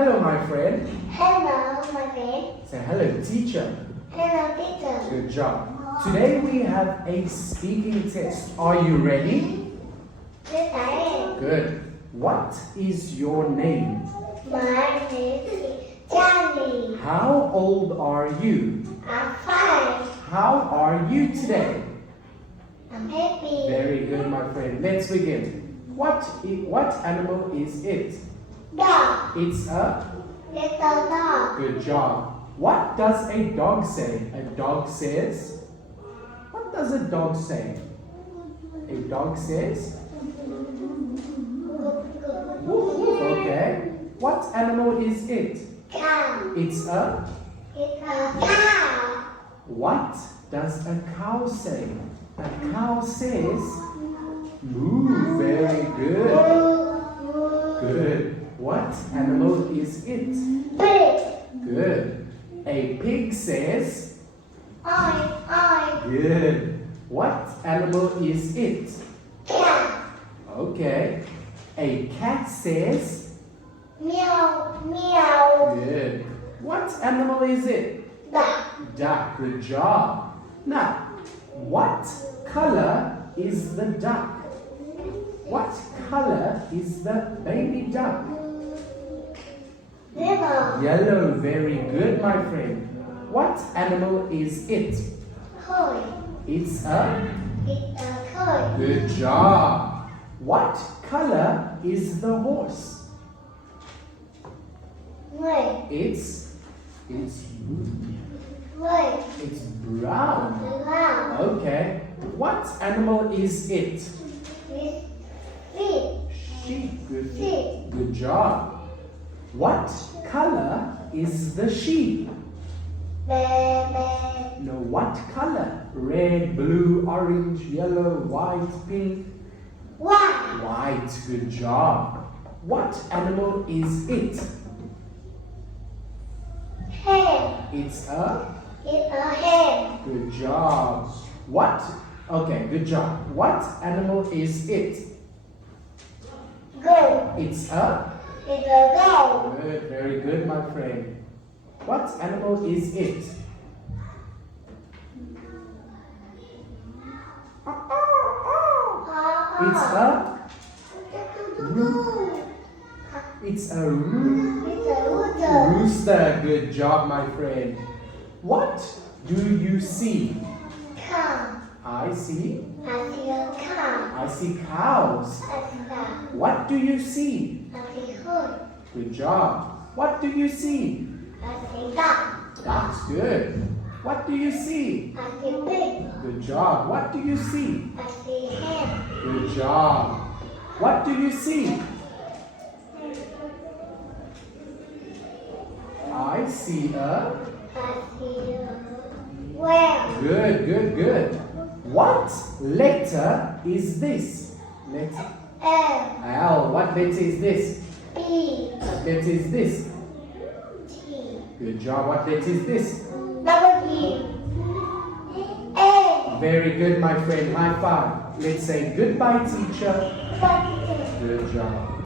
Hello, my friend. Hello, my friend. Say hello, teacher. Hello, teacher. Good job. Today we have a speaking test. Are you ready? Yes, I am. Good. What is your name? My name is Johnny. How old are you? I'm 5. How are you today? I'm happy. Very good, my friend. Let's begin. What animal is it? Dog. It's a Little dog. good job. What does a dog say? A dog says. What does a dog say? A dog says. Woof, woof. Okay. What animal is it? Cow. It's a. It's a cow. What does a cow say? A cow says. Moo. Very good. Good. What animal is it? Pig. Good. A pig says. I. Good. What animal is it? Cat. Okay. A cat says. Meow. Meow. Good. What animal is it? Duck. Duck. Good job. Now, what color is the duck? What color is the baby duck? River. Yellow. Very good, my friend. What animal is it? Koi. It's a. It's a koi. Good job. What color is the horse? Red. It's Red. brown. Brown. Okay. What animal is it? With fish. Sheep. Sheep. Good job. What color is the sheep? Bear. No, what color? Red, blue, orange, yellow, white, pink. White. White. Good job. What animal is it? Hen. It's a. It's a hen. Good job. What? Okay, good job. What animal is it? Goat. It's a. It's a goat. Good, very good, my friend. What animal is it? It's a. It's a rooster. rooster. Good job, my friend. What do you see? Cow. I see. I see a cow. I see cows. I see cow. What do you see? I see horse. Good job. What do you see? I see duck. That's good. What do you see? I see pig. Good job. What do you see? I see hen. Good job. What do you see? I see a. I see a whale. Good. What letter is this? Letter L. L. What letter is this? B. What letter is this? T. Good job. What letter is this? W. A. Very good, my friend. High five. Let's say goodbye, teacher. W. Good job.